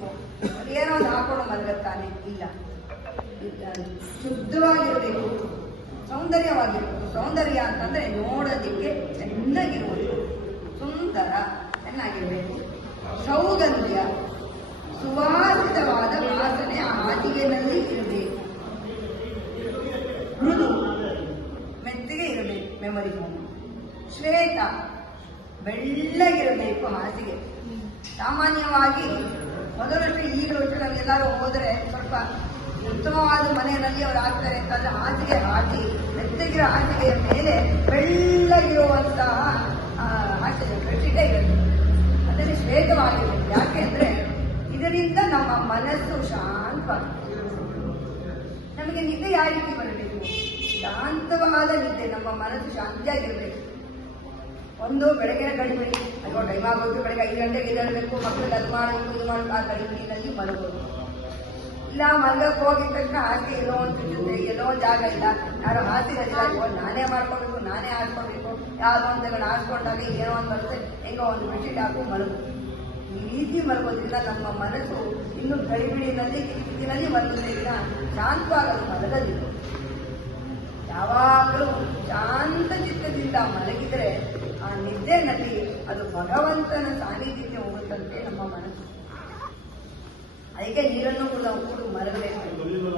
ಹಾಕೋಬೇಕು, ಏನೋ ಒಂದು ಹಾಕೊಂಡು ಮಲಗುತ್ತಾನೆ. ಇಲ್ಲ, ಶುದ್ಧವಾಗಿರಬೇಕು, ಸೌಂದರ್ಯವಾಗಿರಬೇಕು. ಸೌಂದರ್ಯ ಅಂತಂದ್ರೆ ನೋಡೋದಿಕ್ಕೆ ಚೆನ್ನಾಗಿರುವುದು, ಸುಂದರ, ಚೆನ್ನಾಗಿರ್ಬೇಕು. ಸೌಗಂಧ್ಯ, ಸುವಾಸಿತವಾದ ವಾಸನೆ ಆ ಹಾಸಿಗೆನಲ್ಲಿ ಇರಬೇಕು. ಮೃದು, ಮೆತ್ತಗೆ ಇರಬೇಕು ಮೆಮೊರಿ ಫೋನ್. ಶ್ವೇತ, ಬೆಳ್ಳಗಿರಬೇಕು ಹಾಸಿಗೆ. ಸಾಮಾನ್ಯವಾಗಿ ಮೊದಲಷ್ಟು ಈಗಲೂ ನಾವೆಲ್ಲರೂ ಹೋದರೆ ಸ್ವಲ್ಪ ಉತ್ತಮವಾದ ಮನೆಯಲ್ಲಿ ಅವರು ಹಾಕ್ತಾರೆ ಅಂತಂದ್ರೆ ಹಾಸಿಗೆ ಹಾಕಿ ಮೆತ್ತಗಿರೋ ಹಾಸಿಗೆಯ ಮೇಲೆ ಬೆಳ್ಳಗಿರುವಂತಹ ಹಾಸಿಗೆ ಬೆಡ್ಶೀಟೇ ಇರುತ್ತೆ. ಅದರಲ್ಲಿ ಶ್ವೇತವಾಗಿರುತ್ತೆ. ಯಾಕೆಂದ್ರೆ ಇದರಿಂದ ನಮ್ಮ ಮನಸ್ಸು ಶಾಂತ. ನಮಗೆ ನಿದ್ದೆ ಯಾವ ರೀತಿ ಬರಬೇಕು? ಶಾಂತವಾದ ನಿದ್ದೆ, ನಮ್ಮ ಮನಸ್ಸು ಶಾಂತಿಯಾಗಿರ್ಬೇಕು. ಒಂದು ಬೆಳಗ್ಗೆ ಗಡಿಬಿಡಿ, ಅಥವಾ ಟೈಮ್ ಆಗೋದು, ಬೆಳಗ್ಗೆ 5 ಗಂಟೆಗೆ ಎದ್ದೇಳಬೇಕು, ಮಕ್ಕಳಿಗೆ ಅದು ಮಾಡಬೇಕು ಇದು ಮಾಡಬೇಕು, ಆ ಗಡಿಬಿಡಿನಲ್ಲಿ ಮಲಗೋದು. ಇಲ್ಲ, ಮಲಗಕ್ಕೆ ಹೋಗಿದ ತಕ್ಷಣ ಹಾಕಿ ಎಲ್ಲೋ ಒಂದು ಸಿಗುತ್ತೆ, ಎಲ್ಲೋ ಜಾಗ ಇಲ್ಲ, ಯಾರೋ ಹಾಸಿಗೆ ನಾನೇ ಮಾಡ್ಕೋಬೇಕು, ನಾನೇ ಹಾಡ್ಕೋಬೇಕು, ಯಾವುದೋ ಒಂದು ತಗೊಂಡು ಹಾಡ್ಕೊಂಡಾಗ ಏನೋ ಒಂದು ಬರುತ್ತೆ, ಹೆಂಗೋ ಒಂದು ಬೆಡ್ಶೀಟ್ ಹಾಕು ಮಲಗು. ಈ ರೀತಿ ಮಲಗೋದ್ರಿಂದ ನಮ್ಮ ಮನಸ್ಸು ಇನ್ನು ಗಡಿಬಿಡಿನಲ್ಲಿ ಕಿಟಕಿನಲ್ಲಿ ಮಲಗೋದ್ರಿಂದ ಶಾಂತವಾಗಲು ಮಲಗದಿಲ್ಲ. ಯಾವಾಗಲೂ ಶಾಂತ ಚಿತ್ತದಿಂದ ಮಲಗಿದರೆ ಆ ನಿದ್ದೆನಲ್ಲಿ ಅದು ಭಗವಂತನ ಸಾನ್ನಿಧ್ಯಕ್ಕೆ ಹೋಗುತ್ತಂತೆ ನಮ್ಮ ಮನಸ್ಸು. ಅದಕ್ಕೆ ನೀರನ್ನು ಕೂಡ ನಾವು ಕೂಡ ಮಲಗಬೇಕು.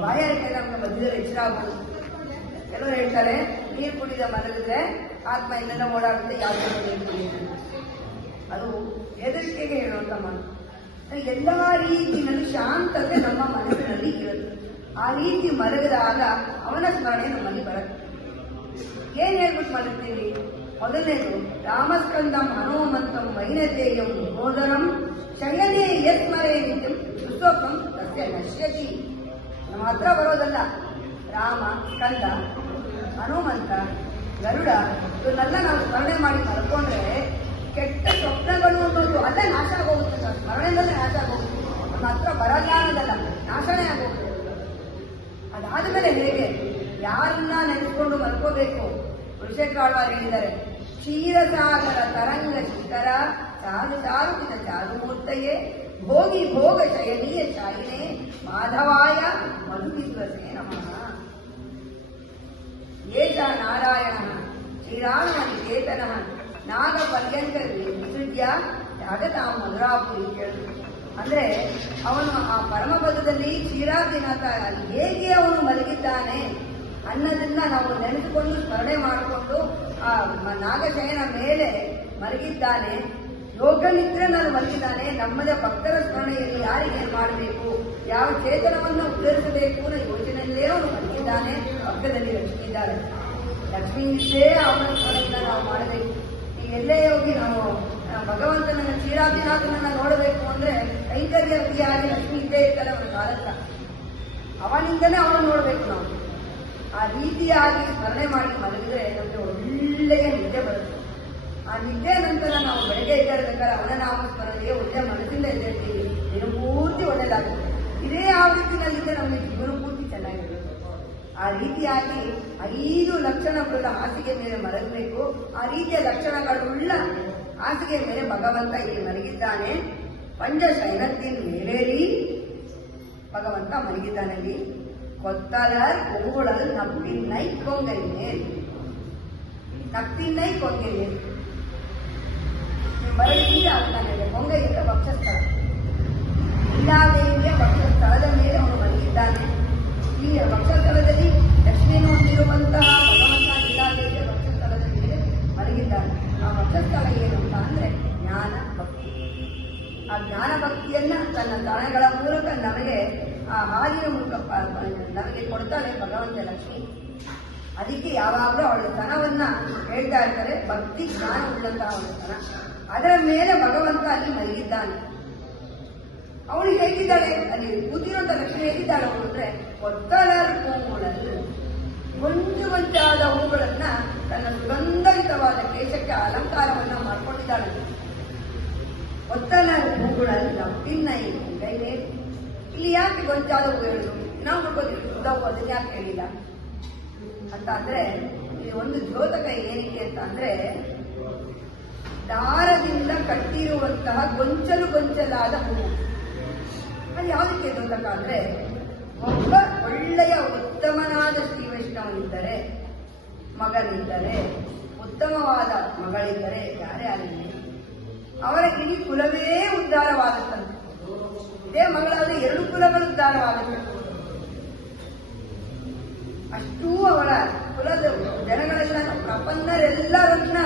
ಬಾಯಾರಿಕೆ ನಮಗೆ ಮಧ್ಯದಲ್ಲಿ ಎಚ್ಚರ ಆಗ್ಬೋದು. ಕೆಲವರು ಹೇಳ್ತಾರೆ ನೀರು ಕುಡಿದ ಮಲಗಿದ್ರೆ ಆತ್ಮ ಇಲ್ಲೆಲ್ಲ ಓಡಾಡುತ್ತೆ, ಯಾವುದೇ ನೀರು ಕುಡಿಯುತ್ತೆ. ಅದು ಹೆದರಿಕೆಗೆ ಹೇಳುವಂತ ಮಾತು. ಎಲ್ಲ ರೀತಿಯಲ್ಲಿ ಶಾಂತತೆ ನಮ್ಮ ಮನಸ್ಸಿನಲ್ಲಿ ಇರುತ್ತೆ. ಆ ರೀತಿ ಮಲಗಿದಾಗ ಅವನ ಸ್ಮರಣೆ ನಮ್ಮಲ್ಲಿ ಬರುತ್ತೆ. ಏನ್ ಹೇಳ್ಬಿಟ್ಟು ಮಲಗ್ತೀವಿ? ಮೊದಲನೇದು ರಾಮಸ್ಕಂದಂ ಹನುಮಂತಂ ವೈನತೇಯಂ ಬೋಧನಂ ಶಯನೇ ಯಸ್ಮರೇ ನಿತ್ಯಂ ಸುಸ್ವಪ್ನಂ ಸತ್ಯ ನಶ್ಯತಿ. ನಮ್ಮ ಹತ್ರ ಬರೋದಲ್ಲ, ರಾಮ, ಸ್ಕಂದ, ಹನುಮಂತ, ಗರುಡ ಇವನ್ನೆಲ್ಲ ನಾವು ಸ್ಮರಣೆ ಮಾಡಿ ಮಲ್ಕೊಂಡ್ರೆ ಕೆಟ್ಟ ಸ್ವಪ್ನಗಳು ಅನ್ನೋದು ಅಲ್ಲೇ ನಾಶ ಆಗೋಗುತ್ತೆ. ಸರ್, ಸ್ಮರಣೆಯಲ್ಲೇ ನಾಶ ಆಗೋಗುತ್ತೆ. ನಮ್ಮ ಹತ್ರ ಬರಲ್ಲ ಅನ್ನೋದಲ್ಲ, ನಾಶನೇ ಆಗೋಗುತ್ತೆ. ಅದಾದ್ಮೇಲೆ ಹೇಗೆ ಯಾರನ್ನ ನೆನೆಸ್ಕೊಂಡು ಮಲ್ಕೋಬೇಕು? ವೃಷಕಾಳ್ವಾರು ಹೇಳಿದ್ದಾರೆ, ಕ್ಷೀರಸಾಗರ ತರಂಗ ಶಿಖರ ಸಾರು ಸಾರುತ್ತಿನ ಚಾರುಮೂರ್ತಯೇ ಭೋಗಿ ಭೋಗ ಶಯನೀಯ ಶಾಯಿನೇ ಮಾಧವಾಯ ಮಧುವಿದ್ವಸೆ ನಮಃ. ಏಷ ನಾರಾಯಣ ಶ್ರೀರಾಮನಿ ಚೇತನ ನಾಗ ಪರ್ಯಂತ ವಿಸೃಜ್ಯ ಜಾಗತಾಂ ಮಧುರಾಪುರಿ. ಅಂದ್ರೆ ಅವನು ಆ ಪರಮಪದದಲ್ಲಿ ಕ್ಷೀರಾಬ್ದಿನಾಥ ಹೇಗೆ ಅವನು ಮಲಗಿದ್ದಾನೆ ಅನ್ನೋದನ್ನ ನಾವು ನೆನೆದುಕೊಂಡು ಸ್ಮರಣೆ ಮಾಡಿಕೊಂಡು ಆ ನಾಗಶಯನ ಮೇಲೆ ಮಲಗಿದ್ದಾನೆ, ಯೋಗ ನಿದ್ರೆನಲ್ಲಿ ಮಲಗಿದ್ದಾನೆ. ನಮ್ಮದೇ ಭಕ್ತರ ಸ್ಮರಣೆಯಲ್ಲಿ ಯಾರಿಗೆ ಮಾಡಬೇಕು, ಯಾವ ಚೇತನವನ್ನು ಉದ್ಧರಿಸಬೇಕು ಅನ್ನೋ ಯೋಚನೆಯಲ್ಲೇ ಅವನು ಮಲಗಿದ್ದಾನೆ. ಪಕ್ಕದಲ್ಲಿ ಲಕ್ಷ್ಮೀ ಇದ್ದಾರೆ. ಲಕ್ಷ್ಮೀ ನಿದ್ದೆ ಅವನ ಸ್ಮರಣೆಯಿಂದ ನಾವು ಮಾಡಬೇಕು. ಈಗ ಎಲ್ಲೇ ಹೋಗಿ ನಾವು ಭಗವಂತನ ಕ್ಷೀರಾಬ್ದಿನಾಥನನ್ನ ನೋಡಬೇಕು ಅಂದ್ರೆ ಕೈಂಕರ್ಯ ವಿಧಿಯಾಗಿ ಲಕ್ಷ್ಮೀ ಇದ್ದೇ ಇರ್ತಾರೆ ಅವನ ಕಾಲಕ್ಕ. ಅವನಿಂದನೇ ಅವನು ನೋಡ್ಬೇಕು ನಾವು. ಆ ರೀತಿಯಾಗಿ ಸ್ಮರಣೆ ಮಾಡಿ ಮಲಗಿದ್ರೆ ನಮಗೆ ಒಳ್ಳೆಯ ನಿದ್ದೆ ಬರುತ್ತೆ. ಆ ನಿದ್ದೆ ನಂತರ ನಾವು ಬೆಳಗ್ಗೆ ಎದ್ದೇಳಬೇಕಾದ್ರೆ ಅವನ ನಾಮ ಸ್ಮರಣೆಗೆ ಒಳ್ಳೆ ಮನಸ್ಸಿಂದ ಎದ್ದೇಳ್ತೀವಿ. ದಿನ ಪೂರ್ತಿ ಒಳ್ಳೆಯದಾಗುತ್ತೆ. ಇದೇ ಆವೃತ್ತಿನಲ್ಲಿದ್ದರೆ ನಮಗೆ ಜೀವನ ಪೂರ್ತಿ ಚೆನ್ನಾಗಿರುತ್ತೆ. ಆ ರೀತಿಯಾಗಿ 5 ಲಕ್ಷಣಗಳ ಹಾಸಿಗೆ ಮೇಲೆ ಮಲಗಬೇಕು. ಆ ರೀತಿಯ ಲಕ್ಷಣಗಳುಳ್ಳ ಹಾಸಿಗೆ ಮೇಲೆ ಭಗವಂತ ಇಲ್ಲಿ ಮಲಗಿದ್ದಾನೆ. ಪಂಚಶೈನத்தின் ಮೇಲೇರಿ ಭಗವಂತ ಮಲಗಿದ್ದಾನಲ್ಲಿ. கொத்தலர் பூங்குழல் நப்பின்னை கொங்கை மேல். ನಪ್ಪಿನ್ನೈ ಕೊಂಗೆ ಮೇಲ್ ಬರಲಿಂದ ಆಗ್ತಾನೆ. ಕೊಂಗೈಯಿಂದ ವಕ್ಷಸ್ಥಳ, ಇಲ್ಲಾದೇವಿಯ ವಕ್ಷಸ್ಥಳದ ಮೇಲೆ ಅವನು ಮಲಗಿದ್ದಾನೆ. ಈ ವಕ್ಷಸ್ಥಳದಲ್ಲಿ ಲಕ್ಷ್ಮಿಯನ್ನು ಹೊಂದಿರುವಂತಹ ಭಗವಂತ ಇಲ್ಲಾದೇವಿಯ ವಕ್ಷಸ್ಥಳದ ಮೇಲೆ ಮಲಗಿದ್ದಾನೆ. ಆ ವಕ್ಷಸ್ಥಳ ಏನು ಅಂತ ಅಂದ್ರೆ ಜ್ಞಾನ ಭಕ್ತಿ. ಆ ಜ್ಞಾನ ಭಕ್ತಿಯನ್ನ ತನ್ನ ತನಗಳ ಮೂಲಕ ನಮಗೆ ಆ ಹಾಲಿನ ಮೂಲಕ ನಮಗೆ ಕೊಡ್ತಾನೆ ಭಗವಂತ ಲಕ್ಷ್ಮಿ. ಅದಕ್ಕೆ ಯಾವಾಗಲೂ ಅವಳ ತನವನ್ನ ಹೇಳ್ತಾ ಇರ್ತಾರೆ, ಭಕ್ತಿ ಜ್ಞಾನ ಉಳ್ಳಂತಹ ಅವಳ ತನ. ಅದರ ಮೇಲೆ ಭಗವಂತ ಅಲ್ಲಿ ಮಲಗಿದ್ದಾನೆ. ಅವಳು ಹೇಗಿದ್ದಾಳೆ? ಅಲ್ಲಿ ಕೂತಿರುವಂತ ಲಕ್ಷ್ಮಿ ಹೇಗಿದ್ದಾಳೆ ಅವಳು ಅಂದ್ರೆ ಕೊತ್ತಲರ್ ಹೂವುಗಳಲ್ಲಿ ಗೊಂಚು ಗೊಂಚಾದ ಹೂವುಗಳನ್ನ ತನ್ನ ಸುಗಂಧಯುತವಾದ ಕೇಶಕ್ಕೆ ಅಲಂಕಾರವನ್ನ ಮಾಡ್ಕೊಂಡಿದ್ದಾಳೆ. ಕೊತ್ತಲರ್ ಹೂವುಗಳಲ್ಲಿ ನಪ್ಪಿನ್ನೈ ಕೈ ಮೇಲೆ. ಇಲ್ಲಿ ಯಾಕೆ ಗೊಂಚಾದ ಹೂ ಹೇಳಿದ್ರು? ನಾವು ನೋಡ್ಕೋತೀವಿ ಉದ್ದವು, ಅದನ್ನ ಯಾಕೆ ಹೇಳಿಲ್ಲ ಅಂತ ಅಂದ್ರೆ ಇಲ್ಲಿ ಒಂದು ದ್ಯೋತಕ ಏನಕ್ಕೆ ಅಂತ ಅಂದ್ರೆ ದಾರದಿಂದ ಕಟ್ಟಿರುವಂತಹ ಗೊಂಚಲು ಗೊಂಚಲಾದ ಹೂವು. ಅದು ಯಾವುದಕ್ಕೆ ದ್ಯೋತಕ ಅಂದ್ರೆ, ಒಬ್ಬ ಒಳ್ಳೆಯ ಉತ್ತಮನಾದ ಶ್ರೀ ವೈಷ್ಣವನಿದ್ದರೆ, ಮಗನಿದ್ದರೆ, ಉತ್ತಮವಾದ ಮಗಳಿದ್ದರೆ, ಯಾರೇ ಆಗಲಿ ಅವರ ಇಡೀ ಕುಲವೇ ಉದ್ಧಾರವಾಗುತ್ತಂತೆ. ಇದೇ ಮಗಳಾದ 2 ಕುಲಗಳು ಉದ್ಧಾರವಾಗುತ್ತೆ. ಅಷ್ಟೂ ಅವಳ ಕುಲದ ಜನಗಳೆಲ್ಲ ಪ್ರಪನ್ನರೆಲ್ಲರನ್ನ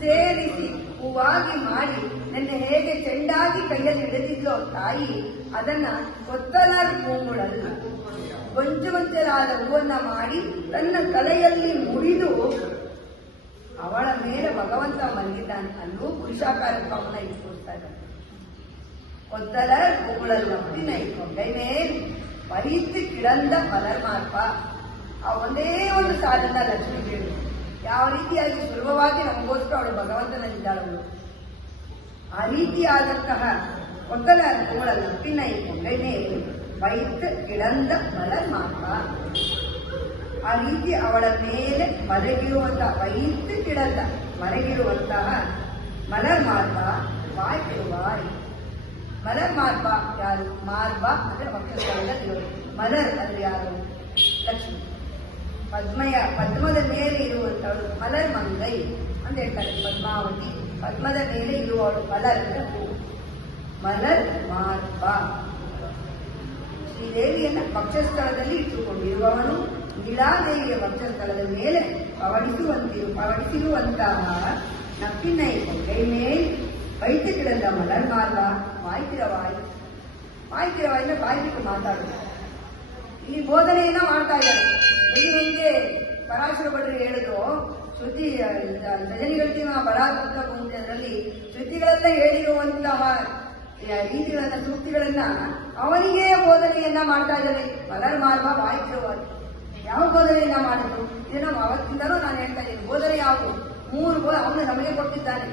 ಸೇರಿಸಿ ಹೂವಾಗಿ ಮಾಡಿ ನಿನ್ನೆ ಹೇಗೆ ಚೆಂಡಾಗಿ ಕೈಯಲ್ಲಿ ಹಿಡಿದಿದ್ಲೋ ತಾಯಿ, ಅದನ್ನ ಕೊತ್ತಲಾಗಿ ಹೂವುಗಳಲ್ಲಿ ಗೊಂಚಲಾದ ಹೂವನ್ನ ಮಾಡಿ ತನ್ನ ತಲೆಯಲ್ಲಿ ಮುರಿದು ಅವಳ ಮೇಲೆ ಭಗವಂತ ಮಲಗಿದ್ದಾನೆ. ಅಲ್ಲೂ ಪುರುಷಾಕಾರ ಭಾವನ ಇಟ್ಕೊಳ್ತಾ ಇದ್ದಾನೆ. ಕೊತ್ತಲ ಹೂವುಗಳಲ್ಲಿ ಅಪ್ಪಿನ ಇಟ್ಕೊಂಡೇ ವಹಿಸಿ ಕಿಡಂದ ಪರಮಾತ್ಮ. ಆ ಒಂದೇ ಒಂದು ಸಾಲನ್ನ ಲಕ್ಷ್ಮೀ ದೇವಿ ಯಾವ ರೀತಿಯಾಗಿ ಸುಲಭವಾಗಿ ನಮಗೋಸ್ಕರ ಅವಳು ಭಗವಂತನಲ್ಲಿದ್ದಾಳವಳು. ಆ ರೀತಿಯಾದಂತಹ ಕೊತ್ತಲ ಹೂವುಗಳಲ್ಲಿ ಅಪ್ಪಿನ ಇಟ್ಕೊಂಡೇ ವೈತ್ ಕಿಡಂದ ಪರಮಾತ್ಮ. ಆ ರೀತಿ ಅವಳ ಮೇಲೆ ಮಲಗಿರುವಂತಹ ವೈತ್ ಕಿಡಂದ ಮಲಗಿರುವಂತಹ ಮಲರ್ ಮಾರ್ಬ ವಾಯ್ತಿರುವಾಯ್. ಮಲರ್ ಮಾರ್ಬ ಯಾರು? ಮಾರ್ಬ ಅಂದ್ರೆ ವಕ್ಷಸ್ಥಳದ ಮಲರ್ ಅಂದ್ರೆ ಯಾರು? ಲಕ್ಷ್ಮಿ. ಪದ್ಮದ ಮೇಲೆ ಇರುವಂತವಳು ಮಲರ್ ಮಂಗೈ ಅಂತ ಹೇಳ್ತಾರೆ. ಪದ್ಮಾವತಿ ಪದ್ಮದ ಮೇಲೆ ಇರುವವಳು ಮಲರ್ ಅಂದ್ರೆ ಹೂ. ಮಲರ್ ಮಾರ್ಬ ಶ್ರೀದೇವಿಯನ್ನ ವಕ್ಷಸ್ಥಳದಲ್ಲಿ ಇಟ್ಟುಕೊಂಡಿರುವವನು ನೀಳಾದೇವಿಯ ವಕ್ಷಸ್ಥಳದ ಮೇಲೆ ಪವಡಿಸಿರುವಂತಹ ನಪ್ಪಿನೈ ಕೈ ಮೇಲೆ ವೈದ್ಯ ಕಿಡಂದ ಮಲರ್ ಮಾರ್ಬ ವಾಯ್ತಿರವಾಯ್. ವಾಯ್ತಿರವಾಯ್ನ ಬಾಯ್ಬಿಟ್ಟು ಮಾತಾಡುದು. ಈ ಬೋಧನೆಯನ್ನ ಮಾಡ್ತಾ ಇದ್ದಾರೆ. ಹೆಂಗೆ ಪರಾಶರ ಭಟ್ರು ಹೇಳಿದ್ರು, ಶ್ರುತಿ ಭಜನಿಗಳ ಬರಾಧ ಅದರಲ್ಲಿ ಶ್ರುತಿಗಳೆಲ್ಲ ಹೇಳಿರುವಂತಹ ರೀತಿಗಳನ್ನ ಸೂಕ್ತಿಗಳನ್ನ ಅವನಿಗೆ ಬೋಧನೆಯನ್ನ ಮಾಡ್ತಾ ಇದ್ದಾರೆ. ಮಲರ್ ಮಾರ್ಬ ವಾಯ್ತಿರವಾಯ್ ಯಾವ ಬೋಧನೆಯನ್ನ ಮಾಡಿದ್ರು? ಇದನ್ನ ಅವತ್ತಿಂದಲೂ ನಾನು ಹೇಳ್ತಾ ಇದ್ದೀನಿ. ಬೋಧನೆ ಯಾವುದು? 3 ಅವನು ನಮಗೆ ಕೊಟ್ಟಿದ್ದಾನೆ.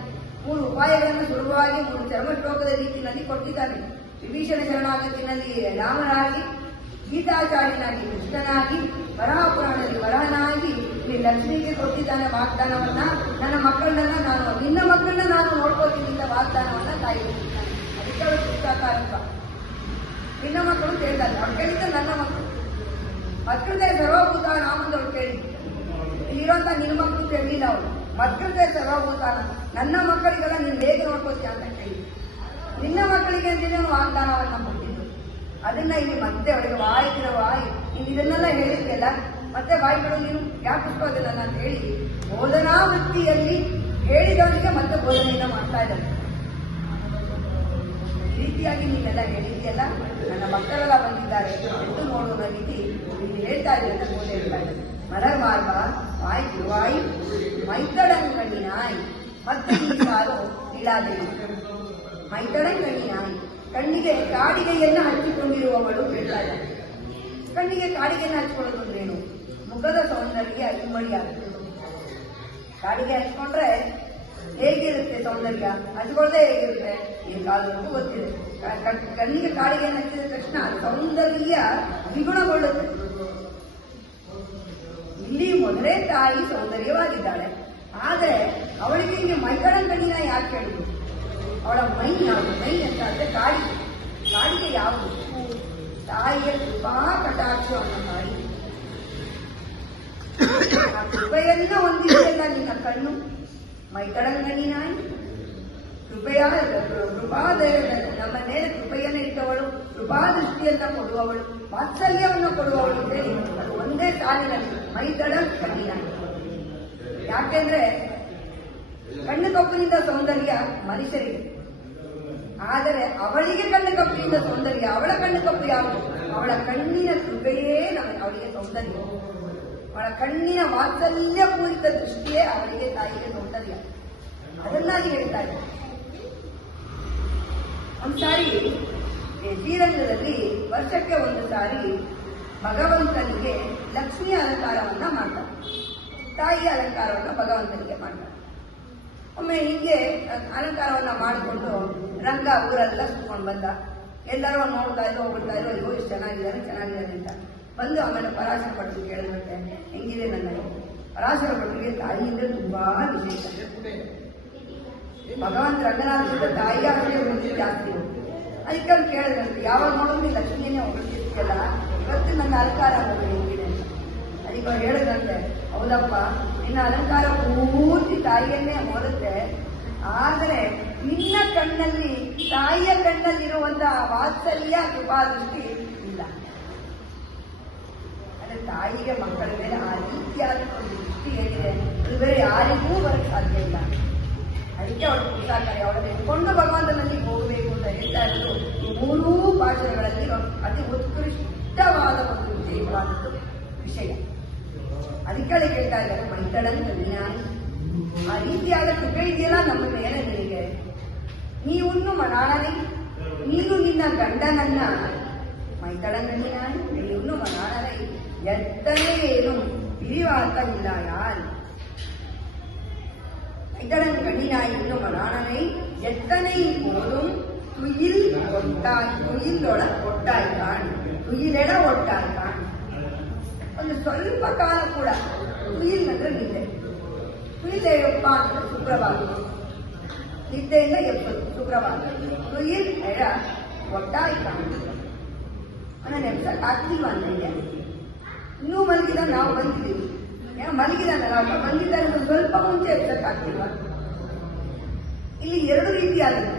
3 ಉಪಾಯಗಳನ್ನು ಸುಲಭವಾಗಿ 3 ಚರ್ಮ ಶ್ಲೋಕದ ರೀತಿಯಲ್ಲಿ ಕೊಟ್ಟಿದ್ದಾನೆ. ವಿಭೀಷಣ ಶರಣಾಗತಿನಲ್ಲಿ ರಾಮನಾಗಿ, ಗೀತಾಚಾರ್ಯನಾಗಿ ಕೃಷ್ಣನಾಗಿ, ವರಾಹಪುರಾಣದಲ್ಲಿ ವರಹನಾಗಿ ಈ ಲಕ್ಷ್ಮಿಗೆ ಕೊಟ್ಟಿದ್ದಾನೆ ವಾಗ್ದಾನವನ್ನ. ನನ್ನ ಮಕ್ಕಳನ್ನ ನಿನ್ನ ಮಕ್ಕಳನ್ನ ನಾನು ನೋಡ್ಕೋತೀನಿ ಅಂತ ವಾಗ್ದಾನವನ್ನ ತಾಯಿ ಕೊಟ್ಟಿದ್ದಾನೆ. ಅದಕ್ಕೆ ಅವಳು ಪುಸ್ತಕಾರತ್ವ. ನಿನ್ನ ಮಕ್ಕಳು ಕೇಳಿದ್ದಾರೆ, ಅವ್ರು ಕೇಳಿದ್ರೆ ನನ್ನ ಮಕ್ಕಳು ಮಕ್ಕಳದೇ ಸರ್ವಭೂತಾನ ಅಂತ ಅವ್ರು ಕೇಳಿದ್ರು. ಇಲ್ಲಿರುವಂತ ನಿನ್ನ ಮಕ್ಕಳು ಕೇಳಿಲ್ಲ ಅವಳು. ಮಕ್ಕಳದೇ ಸರ್ವಭೂತಾನ, ನನ್ನ ಮಕ್ಕಳಿಗೆಲ್ಲ ನೀನು ಹೇಗೆ ನೋಡ್ಕೋತೀಯ ಅಂತ ಕೇಳಿದ್ರು. ನಿನ್ನ ಮಕ್ಕಳಿಗೆ ಅಂತೇಳಿ ವಾಗ್ದಾನವನ್ನ ಕೊಟ್ಟಿದ್ದು. ಅದನ್ನ ಇಲ್ಲಿ ಮತ್ತೆ ಅವಳಿಗೆ ವಾಯಿಸಿದ ವಾಯಿ, ನೀನು ಇದನ್ನೆಲ್ಲ ಹೇಳಿದ್ಯಲ್ಲ, ಮತ್ತೆ ಬಾಯಿಗಳು ನೀನು ಯಾಕೆ ಪುಷ್ಪೋದಿಲ್ಲ ಅಂತ ಹೇಳಿ ಬೋಧನಾ ವೃತ್ತಿಯಲ್ಲಿ ಹೇಳಿದವನಿಗೆ ಮತ್ತೆ ಬೋಧನೆಯನ್ನ ಮಾಡ್ತಾ ಇದ್ದಾರೆ. ಈ ರೀತಿಯಾಗಿ ನೀವೆಲ್ಲ ಹೇಳಿದ್ಯಲ್ಲ, ನನ್ನ ಮಕ್ಕಳೆಲ್ಲ ಬಂದಿದ್ದಾರೆ ಎಂದು ನೋಡುವ ರೀತಿ ಇಲ್ಲಿ ಹೇಳ್ತಾ ಇದ್ದಾರೆ ಅಂತ ಬೋಧನೆ ಹೇಳ್ತಾ ಇದ್ದಾರೆ. ಮಲರ್ ಮಾರ್ಗ ವಾಯಿ ಮೈತಡಂಗಣಿನಾಯ್. ಮತ್ತೆ ಈ ಸಾಲು ನೀಳಾದೇವಿ ಮೈತಡಂಗಣಿನಾಯ್, ಕಣ್ಣಿಗೆ ಕಾಡಿಗೆಯನ್ನು ಹಚ್ಚಿಕೊಂಡಿರುವವಳು ಹೇಳ್ತಾ ಇದ್ದಾರೆ. ಕಣ್ಣಿಗೆ ಕಾಡಿಗೆಯನ್ನು ಹಚ್ಕೊಳ್ಳೋದು ಅಂದ್ರೇನು? ಮುಖದ ಸೌಂದರ್ಯ ಇಮ್ಮಡಿಯಾಗುತ್ತೆ. ಕಾಡಿಗೆ ಹಚ್ಕೊಂಡ್ರೆ ಹೇಗಿರುತ್ತೆ ಸೌಂದರ್ಯ? ಹಚ್ಕೊಳ್ಳದೆ ಹೇಗಿರುತ್ತೆ? ಈ ಕಾಲಕ್ಕೂ ಗೊತ್ತಿದೆ. ಕಣ್ಣಿಗೆ ಕಾಡಿಗೆಯನ್ನು ಹಚ್ಚಿದ ತಕ್ಷಣ ಸೌಂದರ್ಯ ದ್ವಿಗುಣಗೊಳ್ಳುತ್ತೆ. ಇಲ್ಲಿ ಮೊದಲೇ ತಾಯಿ ಸೌಂದರ್ಯವಾಗಿದ್ದಾಳೆ. ಆದರೆ ಅವಳಿಗೆ ಇಲ್ಲಿ ಮೈಕಳಂಗಣ್ಣಿನ ಯಾಕೆ ಹೇಳಿದ್ರು? ಅವಳ ಮೈ ಯಾವುದು? ಮೈ ಅಂತ ಅಂದ್ರೆ ಕಾಡಿಗೆ. ಕಾಡಿಗೆ ಯಾವುದು? ತಾಯಿಯ ಕೃಪಾ ಕಟಾಕ್ಷ ಅನ್ನೋ ತಾಯಿ. ಆ ಕೃಪೆಯನ್ನ ಹೊಂದಿದೆಯಲ್ಲ ನಿನ್ನ ಕಣ್ಣು. ಮೈಕಳಂಗಣ್ಣಿನಾಯಿ ಕೃಪಾದ ನಮ್ಮ ಮೇಲೆ ಕೃಪೆಯನ್ನು ಇಟ್ಟವಳು, ಕೃಪಾದೃಷ್ಟಿಯನ್ನ ಕೊಡುವವಳು, ವಾತ್ಸಲ್ಯವನ್ನು ಕೊಡುವವಳು ಅಂದ್ರೆ ಅದು ಒಂದೇ ಸಾಲಿನಲ್ಲಿ ಮೈತಡ ಕಣ್ಣಿನಾಯಿ. ಯಾಕೆಂದ್ರೆ ಕಣ್ಣು ಕಪ್ಪಿನಿಂದ ಸೌಂದರ್ಯ ಮನುಷ್ಯರಿಗೆ, ಆದರೆ ಅವಳಿಗೆ ಕಣ್ಣು ಕಪ್ಪಿನಿಂದ ಸೌಂದರ್ಯ. ಅವಳ ಕಣ್ಣು ಕಪ್ಪು ಯಾವುದು? ಅವಳ ಕಣ್ಣಿನ ಕೃಪೆಯೇ ಅವಳಿಗೆ ಸೌಂದರ್ಯ. ಅವಳ ಕಣ್ಣಿನ ವಾತ್ಸಲ್ಯ ಪೂರಿತ ದೃಷ್ಟಿಯೇ ಅವಳಿಗೆ ತಾಯಿಗೆ ಸೌಂದರ್ಯ. ಅದನ್ನಾಗಿ ಹೇಳ್ತಾ ಇದ್ದಾರೆ. ಒಂದ್ಸಾರಿ ಶ್ರೀರಂಗದಲ್ಲಿ ವರ್ಷಕ್ಕೆ ಒಂದು ಸಾರಿ ಭಗವಂತನಿಗೆ ಲಕ್ಷ್ಮಿ ಅಲಂಕಾರವನ್ನ ಮಾಡ್ತಾರೆ. ತಾಯಿಯ ಅಲಂಕಾರವನ್ನ ಭಗವಂತನಿಗೆ ಮಾಡ್ತಾರೆ. ಒಮ್ಮೆ ಹೀಗೆ ಅಲಂಕಾರವನ್ನ ಮಾಡಿಕೊಂಡು ರಂಗ ಊರೆಲ್ಲ ಸುತ್ಕೊಂಡು ಬಂದ. ಎಲ್ಲರೂ ನೋಡ್ತಾ ಇದ್ರು, ಹೋಗ್ತಾ ಇದ್ರು, ಅಯ್ಯೋ ಇಷ್ಟು ಚೆನ್ನಾಗಿದ್ದಾರೆ ಅಂತ ಬಂದು ಆಮೇಲೆ ಪರಾಶರ ಭಟ್ರು ಕೇಳಿದ್ರಂತೆ, ಹೆಂಗಿದೆ ನನಗೆ? ಪರಾಶರ ಭಟ್ರಿಗೆ ತಾಯಿಯಿಂದ ತುಂಬಾ ವಿಶೇಷ. ಭಗವಂತ ರಂಗನಾಥದಿಂದ ತಾಯಿಯ ಹೊಟ್ಟೆ ಜಾಸ್ತಿ. ಅದಕ್ಕೆ ಅವ್ರು ಕೇಳಿದ್ರಂತೆ, ಯಾವಾಗ ನೋಡಿದ್ರು ಲಕ್ಷ್ಮಿಯನ್ನೇ ಹೊರಟಿರ್ತೀಯಲ್ಲ, ಇವತ್ತು ನನ್ನ ಅಲಂಕಾರ ಹೋಗಿದೆ. ಅದಕ್ಕೆ ಅವ್ರು ಹೇಳಿದ್ರಂತೆ, ಹೌದಪ್ಪ ನಿನ್ನ ಅಲಂಕಾರ ಪೂರ್ತಿ ತಾಯಿಯನ್ನೇ ಹೋಲುತ್ತೆ, ಆದರೆ ನಿನ್ನ ಕಣ್ಣಲ್ಲಿ ತಾಯಿಯ ಕಣ್ಣಲ್ಲಿರುವಂತಹ ವಾತ್ಸಲ್ಯ ಕೃಪಾದೃಷ್ಟಿ ಇಲ್ಲ. ಅಂದ್ರೆ ತಾಯಿಗೆ ಮಕ್ಕಳ ಮೇಲೆ ಆ ರೀತಿಯಾದ ಒಂದು ದೃಷ್ಟಿ ಏನಿದೆ ಅದು ಬೇರೆ ಯಾರಿಗೂ ಬರಕ್ಕೆ ಸಾಧ್ಯ ಇಲ್ಲ. ಅದಕ್ಕೆ ಅವಳು ಪುರುಷಾಕಾರಿ, ಅವಳನ್ನು ಎತ್ಕೊಂಡು ಭಗವಂತನಲ್ಲಿ ಹೋಗಬೇಕು ಅಂತ ಹೇಳ್ತಾ ಇರೋದು ಈ ಮೂರೂ ಭಾಷೆಗಳಲ್ಲಿ ಅತಿ ಉತ್ಕೃಷ್ಟವಾದ ಒಂದು ವಿಷಯವಾದದ್ದು ವಿಷಯ. ಅದಕ್ಕೆ ಕೇಳ್ತಾ ಇದ್ದಾರೆ, ಮೈತಳನ್ ಕನ್ಯಾನಿ, ಆ ರೀತಿಯಾದ ಕೃಪೆ ಇದೆಯಲ್ಲ ನಮ್ಮ ಮೇಲೆ ನಿನಗೆ, ನೀವನ್ನು ಮನಾಳನೆ, ನೀನು ನಿನ್ನ ಗಂಡನನ್ನ ಮೈತಳನ್ ಕನ್ಯಾನಿ ನೀನು ಮನಾಳನೆ ಎತ್ತನೇ ಏನು பிரிவார்த்தம் இல்லாயால் இதன் கண்ணினாய் இன்னும் மனானனை எத்தனை போதும் துயில் ஒட்டாய், துயிலோட ಒಟ್ಟಾಯ್ತಾನ್, ತುಯಿಲೆಡ ಒಟ್ಟಾಯ್ತಾನ್. ಒಂದು ಸ್ವಲ್ಪ ಕಾಲ ಕೂಡ ತುಯಿಲ್ ಅಂದ್ರೆ ನಿದ್ದೆ, ತುಯಿಲೆ ಎಪ್ಪ ಅಂದ್ರೆ ಶುಕ್ರವಾರ, ನಿದ್ದೆಯಿಂದ ಎಪ್ಪದು ಶುಕ್ರವಾರ, ತುಯಿಲ್ ಎಡ ಒಟ್ಟಾಯ್ತಾನ್. ನನ್ನ ಎಪ್ಸಕ್ ಆಗ್ತಿಲ್ವ ಅಂತಿದೆ, ಇನ್ನೂ ಮಲಗಿದ ನಾವು ಬಂದಿದ್ದೀವಿ, ಮಲಗಿದಾನಲ್ಲ ಬಂದಿದ್ದಾನೆ ಸ್ವಲ್ಪ ಮುಂಚೆ ಎಪ್ಸಕ್ ಆಗ್ತಿಲ್ವ. ಇಲ್ಲಿ ಎರಡು ರೀತಿಯಾಗಿದೆ.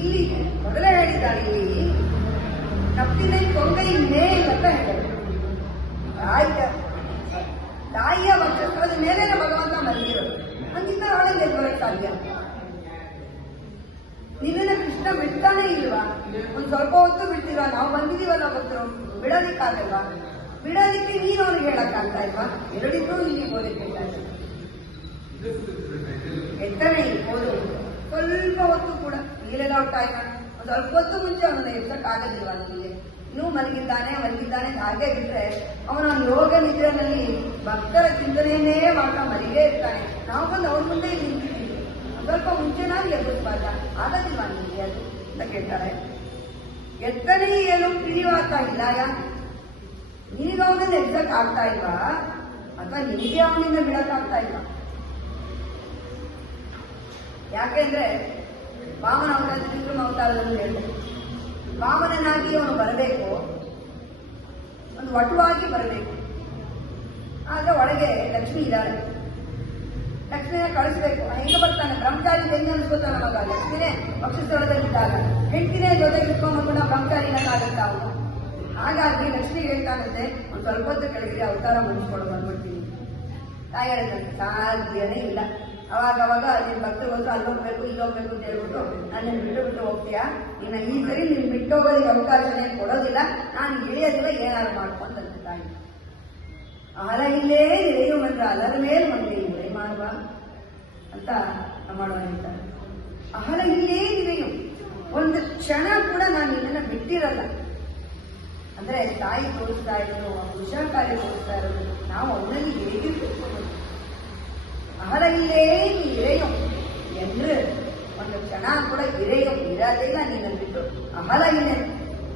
ಇಲ್ಲಿ ಮೊದಲೇ ಹೇಳಿದ್ದಾರೆ, ಇಲ್ಲಿ ನಪ್ಪಿನ ಕೊಂಗೈ ಮೇಲೆ ಅಂತ ಹೇಳ್ತಾರೆ, ತಾಯಿಯ ವಕ್ಷಸ್ಥಳದ ಮೇಲೆ ಭಗವಂತ ಮಲಗಿರೋದು, ಹಂಗಿಂದ ಒಳಗೆ ಎದ್ದೊಳಗೆ ಸಾಧ್ಯ. ನಿನ್ನ ಕೃಷ್ಣ ಬಿಡ್ತಾನೆ ಇಲ್ವಾ, ಒಂದ್ ಸ್ವಲ್ಪ ಹೊತ್ತು ಬಿಡ್ತಿಲ್ವಾ, ನಾವು ಬಂದಿದೀವಲ್ಲ ಭಕ್ತರು, ಬಿಡೋದಿಕ್ಕಾಗಲ್ವಾ, ಬಿಡೋದಿಕ್ಕೆ ನೀನು ಅವ್ರಿಗೆ ಹೇಳಕ್ಕಾಗ್ತಾ ಇಲ್ವಾ, ಎರಡಿದ್ರು ಇಲ್ಲಿ ಹೋದಕ್ಕೆ ಎತ್ತನೆ ಹೋದು ಸ್ವಲ್ಪ ಹೊತ್ತು ಕೂಡ ನೀರೆಲ್ಲ ಹೊಟ್ಟಾಯ್ತ, ಒಂದು ಸ್ವಲ್ಪ ಹೊತ್ತು ಮುಂಚೆ ಅವನನ್ನ ಎತ್ತಕ್ಕಾಗದಿಲ್ವಾ ನಿಮಗೆ, ಇನ್ನೂ ಮಲಗಿದ್ದಾನೆ ಹಾಗೆ ಬಿಟ್ರೆ ಅವನ ಯೋಗ ನಿದ್ರೆನಲ್ಲಿ ಭಕ್ತರ ಚಿಂತನೆಯನ್ನೇ ಮಾಡ್ತಾ ಮರಿಗೇ ಇರ್ತಾನೆ. ನಾವು ಬಂದು ಅವ್ರ ಮುಂದೆ ನಿಂತಿದ್ದೀವಿ, ಸ್ವಲ್ಪ ಮುಂಚೆ ನಾವು ಎದುರಿಸಬಾರ್ದ, ಆಗದಿಲ್ವಾ ನಿಮಗೆ ಅದು ಅಂತ ಕೇಳ್ತಾರೆ. ಎತ್ತನೇ ಏನು ತಿಳಿವಾಗ್ತಾ ಇಲ್ಲ, ನಿನಗೆ ಅವನನ್ನ ಎದ್ದಕ್ ಆಗ್ತಾ ಇಲ್ವಾ ಅಥವಾ ನಿನಗೆ ಅವನಿಂದ ಬಿಡಕ್ಕಾಗ್ತಾ ಇಲ್ವಾ? ಯಾಕೆಂದ್ರೆ ವಾಮನ ಅವತಾರ ವಿಕ್ರಮ ಅವತಾರದಲ್ಲಿ ಹೇಳ್ತಾರೆ, ವಾಮನನಾಗಿ ಅವನು ಬರಬೇಕು, ಒಂದು ವಟುವಾಗಿ ಬರಬೇಕು, ಆದ್ರೆ ಒಳಗೆ ಲಕ್ಷ್ಮಿ ಇದ್ದಾಳೆ, ಲಕ್ಷ್ಮಿನ ಕಳಿಸ್ಬೇಕು. ಹೆಂಗ ಬರ್ತಾನೆ ಬ್ರಹ್ಮಚಾರಿ ಹೆಂಗೆ ಅನ್ಸ್ಕೊತಾನ ಮಗ, ಲಕ್ಷ್ಮಿನೇ ಪಕ್ಷಸ್ಥಳದಲ್ಲಿದ್ದಾಗ ಹೆಂಡತಿನೇ ಜೊತೆಗೆ ಇಟ್ಕೊಂಡ್ಬಿಟ್ಟು ನಾವು ಬ್ರಹ್ಮಚಾರಿನಕ್ಕಾಗತ್ತ ಅವನು. ಹಾಗಾಗಿ ಲಕ್ಷ್ಮಿ ಹೇಳ್ತಾನಂತೆ, ಒಂದು ಸ್ವಲ್ಪ ಹೊತ್ತು ಕೆಳಗೆ ಅವತಾರ ಮುಗಿಸ್ಕೊಂಡು ಬಂದ್ಬಿಡ್ತೀನಿ. ತಾಯಿ ಹೇಳಿದಂತೆ ಸಾಧ್ಯನೇ ಇಲ್ಲ. ಅವಾಗವಾಗ ನಿನ್ ಭಕ್ತರು ಬಂದು ಅಲ್ಲೋಗ್ಬೇಕು ಇಲ್ಲೋಗ್ಬೇಕು ಅಂತ ಹೇಳ್ಬಿಟ್ಟು ನನ್ನನ್ನು ಬಿಟ್ಟು ಹೋಗ್ತೀಯಾ, ಇನ್ನು ಈ ಸರಿ ನೀನು ಬಿಟ್ಟು ಹೋಗೋದಕ್ಕೆ ಅವಕಾಶನೇ ಕೊಡೋದಿಲ್ಲ, ನಾನು ಇಳಿಯೋದಿಲ್ಲ, ಏನಾದ್ರು ಮಾಡ್ಕೊಂಡಂತ ತಾಯಿ. ಅಹಲ ಇಲ್ಲೇ ಇಳೆಯುವಂತ ಅಲರ ಮೇಲೆ ಮಂದಿ ಉರೆ ಮಾಡುವ ಅಂತ ಮಾಡುವ ಹೇಳ್ತಾರೆ. ಅಹಲ ಇಲ್ಲೇ ಇಳೆಯು, ಒಂದು ಕ್ಷಣ ಕೂಡ ನಾನು ಇದನ್ನ ಬಿಟ್ಟಿರಲ್ಲ. ಅಂದ್ರೆ ತಾಯಿ ತೋರಿಸ್ತಾ ಇರೋದು, ಪುರುಷಾಕಾರಿ ತೋರಿಸ್ತಾ ಇರೋದು, ನಾವು ಅವನಲ್ಲಿ ಹೇಗಿರ್ಬೇಕು. ಅಹಲಗಿಲ್ಲೇ ನೀ ಇರೆಯಂ ಎಂದು ಒಂದು ಕ್ಷಣ ಕೂಡ ಇರೆಯಂ ಇರೋದಿಲ್ಲ ನಿನ್ನ ಬಿಟ್ಟು, ಅಹಲ ಇಲ್ಲ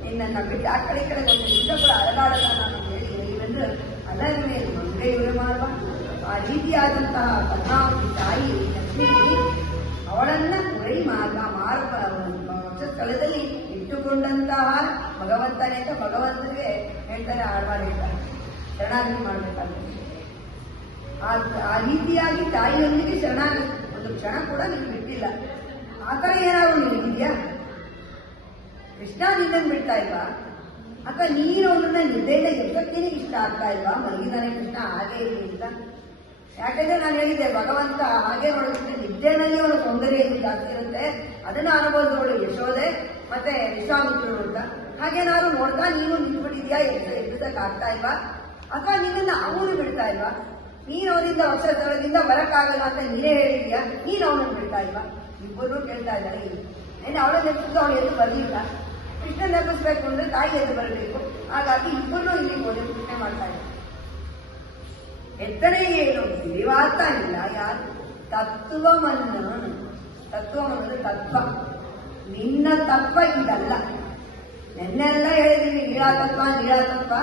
ನಿನ್ನ ಬಿಟ್ಟು ಆ ಕಡೆ ಒಂದು ನಿಮಿಷ ಕೂಡ ಅಲಗಾಡಲ್ಲ ನಾನು ಹೇಳಿ ಇವೆಂದ್ರೆ ಅದರ ಮೇಲೆ ಮಂದ್ರೆ ಇವರು ಮಾಡುವ ಆ ರೀತಿಯಾದಂತಹ ಪದ್ಮಾವತಿ ತಾಯಿ ಲಕ್ಷ್ಮಿ ಅವಳನ್ನ ಉರೈ ಮಾರ್ಗ ಸ್ಥಳದಲ್ಲಿ ಇಟ್ಟುಕೊಂಡಂತಹ ಭಗವಂತನೇ ಅಂತ ಭಗವಂತನಿಗೆ ಹೇಳ್ತಾರೆ, ಆಳ್ವಾರ್ ಹೇಳ್ತಾರೆ, ಶರಣಾಗತಿ ಮಾಡಬೇಕಾದ್ರೆ ಆ ರೀತಿಯಾಗಿ ತಾಯಿಯೊಂದಿಗೆ ಶರಣಾಗತಿ ಒಂದು ಕ್ಷಣ ಕೂಡ ನೀನು ಬಿಟ್ಟಿಲ್ಲ. ಆ ಥರ ಏನಾದ್ರು ನಿನಗಿದ್ಯಾ? ಕೃಷ್ಣ ನಿನ್ನನ್ನು ಬಿಡ್ತಾ ಇಲ್ವಾ ಅಥವಾ ನೀನು ಅವನನ್ನ ನಿದ್ದೆಯಿಂದ ಎಷ್ಟಕ್ಕೆ ಇಷ್ಟ ಆಗ್ತಾ ಇಲ್ವಾ? ಮಲಗಿದಾನೆ ಕೃಷ್ಣ ಹಾಗೆ ಇದೆ ಅಂತ. ಯಾಕಂದ್ರೆ ನಾನು ಹೇಳಿದ್ದೆ, ಭಗವಂತ ಹಾಗೆ ಹೊರಡುತ್ತೆ, ನಿದ್ದೆನಲ್ಲಿ ಅವನ ಸೌಂದರ್ಯ ಜಾಸ್ತಿ ಇರುತ್ತೆ, ಅದನ್ನ ಅನುಭವಿಸೋಳು ಯಶೋದೆ ಮತ್ತೆ ವಿಶ್ವಾಮಿತ್ರರು ಅಂತ. ಹಾಗೇನಾದ್ರು ನೋಡ್ತಾ ನೀನು ನಿಂತ್ಬಿಟ್ಟಿದ್ಯಾ, ಎದ್ದಕ್ಕೆ ಆಗ್ತಾ ಇಲ್ವಾ ಅಥವಾ ನಿನ್ನನ್ನು ಅವನು ಬಿಡ್ತಾ ಇಲ್ವಾ? ನೀನು ಅವನಿಂದ ವಕ್ಷಸ್ಥಳದಿಂದ ಬರಕ್ಕಾಗಲ್ಲ ಅಂತ ನೀನೇ ಹೇಳಿದ್ಯಾ, ನೀನು ಅವನನ್ನು ಬಿಡ್ತಾ ಇಲ್ವಾ? ಇಬ್ಬರು ಕೇಳ್ತಾ ಇದ್ದಾರೆ. ಅವಳ ನೆನಪಿದ್ದು ಅವಳು ಎದ್ದು ಬರಲಿಲ್ಲ, ಕೃಷ್ಣ ನೆನಪಿಸ್ಬೇಕು ಅಂದ್ರೆ ತಾಯಿ ಎದ್ದು ಬರಬೇಕು. ಹಾಗಾಗಿ ಇಬ್ಬರು ಇಲ್ಲಿ ಹೋಗಿ ಪ್ರಶ್ನೆ ಮಾಡ್ತಾ ಇದ್ದಾರೆ. ಎತ್ತನೇ ಏನು ತಿಳಿವಾಗ್ತಾ ಇಲ್ಲ ಯಾರು? ತತ್ವವನ್ನು ತತ್ವ, ನಿನ್ನ ತತ್ವ ಇದಲ್ಲ. ನೆನ್ನೆಲ್ಲ ಹೇಳಿದೀವಿ, ಲೀಳಾತತ್ವ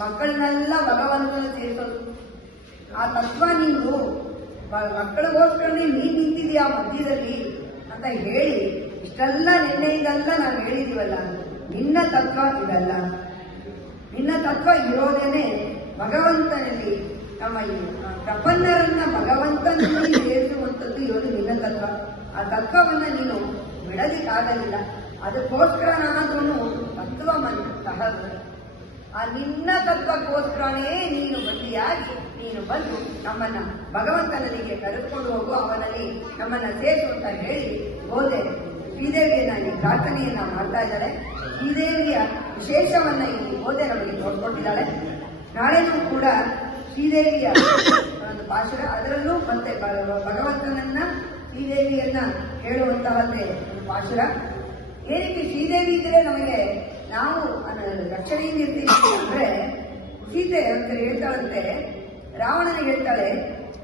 ಮಕ್ಕಳನ್ನೆಲ್ಲ ಭಗವಂತನ ಸೇರಿಸೋದು. ಆ ತತ್ವ ನೀನು ಮಕ್ಕಳಿಗೋಸ್ಕರ ನೀನ್ ನಿಂತಿದೀಯ ಮಧ್ಯದಲ್ಲಿ ಅಂತ ಹೇಳಿ ಇಷ್ಟೆಲ್ಲ ನಿನ್ನೆಯಿಂದಲ್ಲ ನಾವು ಹೇಳಿದೀವಲ್ಲ, ನಿನ್ನ ತತ್ವ ಇದಲ್ಲ. ನಿನ್ನ ತತ್ವ ಇರೋದೇನೆ ಭಗವಂತನಲ್ಲಿ. ನಮ್ಮ ಈ ಪ್ರಪನ್ನರನ್ನ ಭಗವಂತನಲ್ಲಿ ಸೇರಿಸುವಂಥದ್ದು ಇರೋದು ನಿನ್ನ ತತ್ವ. ಆ ತತ್ವವನ್ನ ನೀನು ಬಿಡಲಿಕ್ಕಾಗಲಿಲ್ಲ. ಅದಕ್ಕೋಸ್ಕರ ನಾನಾದ್ರೂ ತತ್ವ ಮಂತಹ ಆ ನಿನ್ನ ತತ್ವಕ್ಕೋಸ್ಕರನೇ ನೀನು ಬಂದಿಯಾಗಿ ನೀನು ಬಂದು ನಮ್ಮನ್ನ ಭಗವಂತನಿಗೆ ಕರೆದುಕೊಂಡು ಹೋಗು, ಅವನಲ್ಲಿ ನಮ್ಮನ್ನ ಸೇರಿಸು ಅಂತ ಹೇಳಿ ಗೋದೆ ಶ್ರೀದೇವಿಯನ್ನ ಈ ಪ್ರಾರ್ಥನೆಯನ್ನ ಮಾಡ್ತಾ ಇದ್ದಾಳೆ. ಶ್ರೀದೇವಿಯ ವಿಶೇಷವನ್ನ ಈ ಗೋದೆ ನಮಗೆ ತೋರ್ಕೊಟ್ಟಿದ್ದಾಳೆ. ನಾಳೆನೂ ಕೂಡ ಶ್ರೀದೇವಿಯ ಒಂದು ಪಾಶುರ, ಅದರಲ್ಲೂ ಮತ್ತೆ ಭಗವಂತನನ್ನ ಶ್ರೀದೇವಿಯನ್ನ ಹೇಳುವಂತಹದ್ದೇ ಒಂದು ಪಾಶುರ. ಏನಕ್ಕೆ ಶ್ರೀದೇವಿ ಇದ್ರೆ ನಮಗೆ ನಾವು ರಕ್ಷಣೆಯಿಂದ ಇರ್ತೀವಿ ಅಂದ್ರೆ, ಸೀತೆ ಅಂತ ಹೇಳ್ತಾಳಂತೆ, ರಾವಣನಿಗೆ ಹೇಳ್ತಾಳೆ,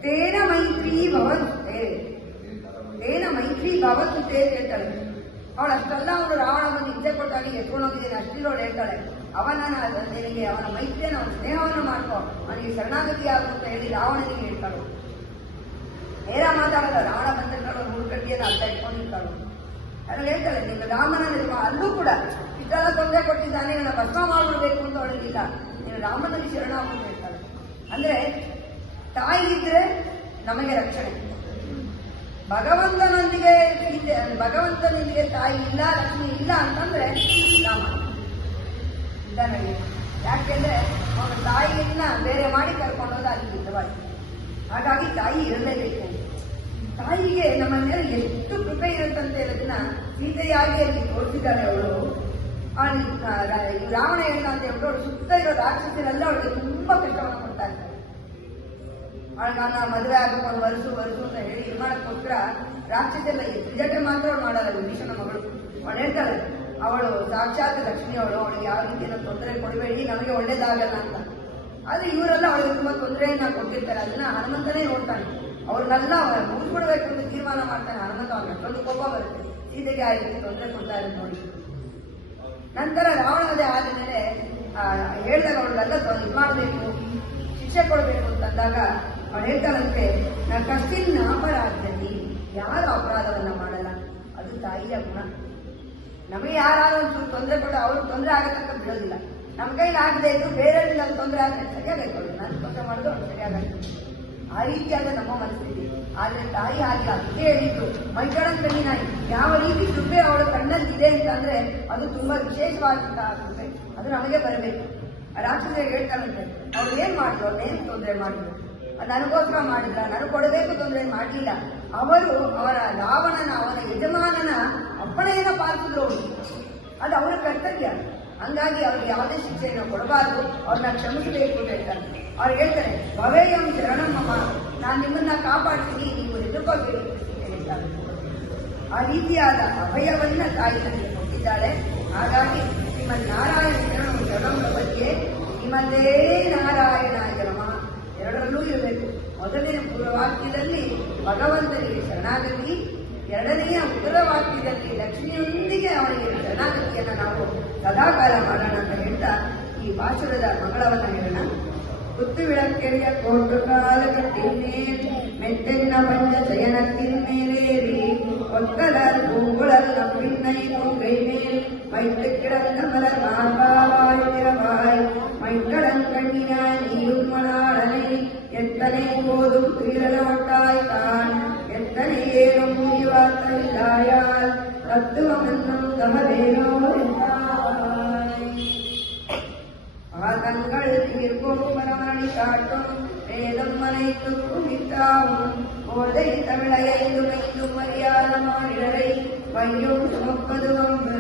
ತೇನ ಮೈತ್ರಿ ಭವತ್ತೇ, ತೇನ ಮೈತ್ರಿ ಭವತ್ತೇ ಹೇಳ್ತಾಳೆ. ಅವಳು ಅಷ್ಟೆಲ್ಲ ಅವನು ರಾವಣ ಬಂದು ಇಚ್ಛೆ ಕೊಟ್ಟಾಗ ಎತ್ಕೊಂಡು ಹೋಗಿದ್ದೇನೆ ಅಷ್ಟಿರೋಳು ಹೇಳ್ತಾಳೆ, ನಿನಗೆ ಅವನ ಮೈತ್ರಿಯನ್ನು ಅವನ ಸ್ನೇಹವನ್ನು ಮಾಡ್ಕೋ, ಅವನಿಗೆ ಶರಣಾಗತಿ ಆಗು ಅಂತ ಹೇಳಿ ರಾವಣನಿಗೆ ಹೇಳ್ತಾಳು. ನೇರ ಮಾತಾಡಲ್ಲ, ರಾವಣ ಬಂದಿರ್ತಾಳು, ಮೂರು ಕಟ್ಟಿಯನ್ನು ಅರ್ಥ ಇಟ್ಕೊಂಡಿರ್ತಾಳು. ಅದ್ರಲ್ಲಿ ಹೇಳ್ತಾಳೆ, ನಿನ್ನ ರಾಮನ ಅಲ್ಲೂ ಕೂಡ ಇಷ್ಟೆಲ್ಲ ತೊಂದರೆ ಕೊಟ್ಟಿದ್ದಾನೆ, ನನ್ನ ಭಸ್ಮ ಮಾಡ್ಬಿಡ್ಬೇಕು ಅಂತ ಅವಳಿಗಿಲ್ಲ, ನೀನು ರಾಮನಲ್ಲಿ ಶರಣಾಗು ಅಂತ ಹೇಳ್ತಾಳೆ. ಅಂದ್ರೆ ತಾಯಿ ಇದ್ರೆ ನಮಗೆ ರಕ್ಷಣೆ. ಭಗವಂತನಿಗೆ ತಾಯಿ ಇಲ್ಲ, ಲಕ್ಷ್ಮಿ ಇಲ್ಲ ಅಂತಂದ್ರೆ ರಾಮ ಇಲ್ಲ ನನಗೆ. ಯಾಕೆಂದ್ರೆ ಅವನ ತಾಯಿಯನ್ನ ಬೇರೆ ಮಾಡಿ ಕರ್ಕೊಂಡೋದ ಅಲ್ಲಿ ಇದ್ದವಾಗಿ. ಹಾಗಾಗಿ ತಾಯಿ ಇರಲೇಬೇಕು. ತಾಯಿಗೆ ನಮ್ಮ ಮೇಲೆ ಎಷ್ಟು ಕೃಪೆ ಇರುತ್ತಂತೆ ಅದನ್ನ ಸೀತೆಯಾಗಿ ಅಲ್ಲಿ ತೋರಿಸಿದ್ದಾಳೆ ಅವಳು. ರಾವಣ ಹೇಳ್ದ ಅಂತ ಹೇಳ್ಬಿಟ್ಟು ಅವಳು ಸುತ್ತ ಇರೋ ರಾಕ್ಷಸರೆಲ್ಲ ಅವಳಿಗೆ ತುಂಬಾ ಕಷ್ಟವನ್ನು ಕೊಡ್ತಾ ಇರ್ತಾರೆ. ಅವಳಿಗೆ ಮದುವೆ ಆಗಬೇಕು ವರ್ಷು ಅಂತ ಹೇಳಿ ಇದು ಮಾಡೋಕ್ಕೋಸ್ಕರ ರಾಕ್ಷಸೆಲ್ಲ ತ್ರಿಜಟೆ ಮಾತ್ರ ಅವಳು ಮಾಡಲ್ಲ. ವಿಭೀಷಣ ಮಗಳು ಅವಳು ಹೇಳ್ತಾಳೆ, ಅವಳು ಸಾಕ್ಷಾತ್ ಲಕ್ಷ್ಮಿ, ಅವಳಿಗೆ ಯಾವ ರೀತಿಯ ತೊಂದರೆ ಕೊಡಬೇಡಿ, ನಮಗೆ ಒಳ್ಳೇದಾಗಲ್ಲ ಅಂತ. ಆದ್ರೆ ಇವರೆಲ್ಲ ಅವಳಿಗೆ ತುಂಬಾ ತೊಂದರೆಯನ್ನ ಕೊಟ್ಟಿರ್ತಾರೆ. ಅದನ್ನ ಹನುಮಂತನೇ ನೋಡ್ತಾನೆ. ಅವ್ರನ್ನೆಲ್ಲ ಮುಗಿಸ್ಬಿಡ್ಬೇಕು ಅಂತ ತೀರ್ಮಾನ ಮಾಡ್ತಾನೆ ಹನುಮಂತ. ಅವನ ಅಷ್ಟೊಂದು ಕೋಪ ಬರುತ್ತೆ, ಸೀತೆಗೆ ಆ ರೀತಿ ತೊಂದರೆ ಕೊಡ್ತಾ ಇರೋದು ನೋಡಿ. ನಂತರ ರಾವಣದೇ ಆದ್ಮೇಲೆ ಹೇಳಿದಾಗ ಅವಳೆಲ್ಲ ಇದು ಮಾಡಬೇಕು, ಶಿಕ್ಷೆ ಕೊಡಬೇಕು ಅಂತಂದಾಗ ಅವಳು ಹೇಳ್ತಾಳಂತೆ, ನಾ ಕಷ್ಟಿನ ಅಪರಾಧದಲ್ಲಿ ಯಾರು ಅಪರಾಧವನ್ನ ಮಾಡಲ್ಲ, ಅದು ತಾಯಿಯ ಗುಣ. ನಮಗೆ ಯಾರು ಒಂದು ತೊಂದರೆ ಕೊಟ್ಟು ಅವ್ರಿಗೆ ತೊಂದರೆ ಆಗತಕ್ಕ ಬಿಡೋದಿಲ್ಲ. ನಮ್ಮ ಕೈಲಿ ಆಗದೆ ಇದ್ದು ಬೇರೆಯವ್ರಿಗೆ ಅಲ್ಲಿ ತೊಂದರೆ ಆದರೆ ಸರಿಯಾಗೈತೆ, ನಾನು ತೊಂದರೆ ಮಾಡೋದು ಅವ್ರು ಸರಿಯಾಗತ್ತೆ. ಆ ರೀತಿಯಾದ ನಮ್ಮ ಮನಸ್ಥಿತಿ. ಆದ್ರೆ ತಾಯಿ ಹಾಗೆ ಅದಕ್ಕೆ ಹೇಳಿದ್ರು, ಮೈಕಳಂತನಿ ನಾಯಿ ಯಾವ ರೀತಿ ಕೃಪೆ ಅವಳ ಕಣ್ಣಲ್ಲಿ ಇದೆ ಅಂತ ಅಂದ್ರೆ ಅದು ತುಂಬಾ ವಿಶೇಷವಾದಂತಹ ಕೃಪೆ, ಅದು ನಮಗೆ ಬರಬೇಕು. ರಾಕ್ಷಸರಿಗೆ ಹೇಳ್ತಾರಂತೆ, ಅವ್ರು ಏನ್ ಮಾಡಿದ್ರು, ಅವ್ರೇನು ತೊಂದರೆ ಮಾಡಿದ್ರು, ಅದು ನನಗೋಸ್ಕರ ಮಾಡಿದ್ರ, ನನಗೆ ಕೊಡಬೇಕು ತೊಂದರೆ ಮಾಡಲಿಲ್ಲ. ಅವರು ಅವರ ರಾವಣನ, ಅವನ ಯಜಮಾನನ ಅಪ್ಪಣೆಯನ್ನ ಪಾಲಿಸಿದ್ರು ಅವರು. ಅದು ಅವರ ಕರ್ತವ್ಯ. ಹಂಗಾಗಿ ಅವ್ರಿಗೆ ಯಾವುದೇ ಶಿಕ್ಷೆಯನ್ನು ಕೊಡಬಾರ್ದು, ಅವ್ರನ್ನ ಕ್ಷಮಿಸಬೇಕು ಅಂತ ಹೇಳ್ತಾರೆ. ಅವ್ರು ಹೇಳ್ತಾರೆ, ಭವೇಯಂ ಶರಣಮ್ಮ, ನಾನು ನಿಮ್ಮನ್ನ ಕಾಪಾಡ್ತೀನಿ, ನೀವು ಎದುರ್ಕೋಬೇಡಿ ಅಂತ ಹೇಳ್ತಾರೆ. ಆ ರೀತಿಯಾದ ಅಭಯವನ್ನ ತಾಯಿ ನನಗೆ ಕೊಟ್ಟಿದ್ದಾಳೆ. ಹಾಗಾಗಿ ಶ್ರೀಮನ್ ನಾರಾಯಣ ಶರಣದ ಬಗ್ಗೆ ಶ್ರೀಮಂದೇ ನಾರಾಯಣಾಯ ನಮಃ ಎರಡರಲ್ಲೂ ಇರಬೇಕು. ಮೊದಲನೇ ಪೂರ್ವವಾಕ್ಯದಲ್ಲಿ ಭಗವಂತನಿಗೆ ಶರಣಾಗತಿ, ಎರಡನೆಯ ಉತ್ತರ ವಾಕ್ಯದಲ್ಲಿ ಲಕ್ಷ್ಮಿಯೊಂದಿಗೆ ಅವನಿಗೆ ಶರಣಾಗತಿಯನ್ನು ನಾವು ಸದಾಕಾಲ ಮಾಡೋಣ ಅಂತ ಹೇಳ್ತಾ ಈ ಪಾಶುರದ ಮಂಗಳವನ್ನ ಹೇಳೋಣ. குத்து விளக்கெரிய கோட்டு காலகத்தின் மேல் மெத்தென்ன பஞ்ச சயனத்தின் மேலேறி ஒற்கடல் பூங்குழல் நம்பின்னை கொங்கை மேல் வைத்து கிடந்த மலர் மார்பாவாய் திறவாய் மைக்கடங்கண்ணினாய் நீயும் மணாளனை எத்தனை போதும் துயிலோட்டாய் தான் எத்தனை ஏறும் முடிவார்த்தவில்லாயால் தத்துவமென்னும் தமதேனோ ஆதங்கள் தீர்க்கும் பரமணி காட்டும் வேதம் மனைத்து குவித்தாவும் போதை தமிழையும் அறியாத மாநிலரை வையும் சுமப்பது வம்பு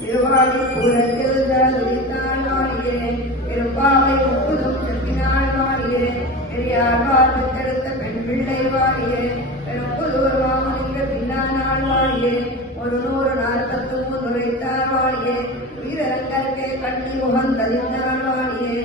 திருவாடி பூரத்தில் ஜலித்தாள் வாழியே இருப்பாவை ஒப்புதும் செப்பினாள் வாழியே பெரியார் வாழ்வு கருத்த பெண் பிள்ளை வாழியே பெரும்புதூர் வாமனிங்க பின்னாள் வாழியே 100 நாற்பத்தும் உரைத்தார் வாழியே வீரரங்கற்கே கண்ணி முகந்ததிந்தாள் வாழியே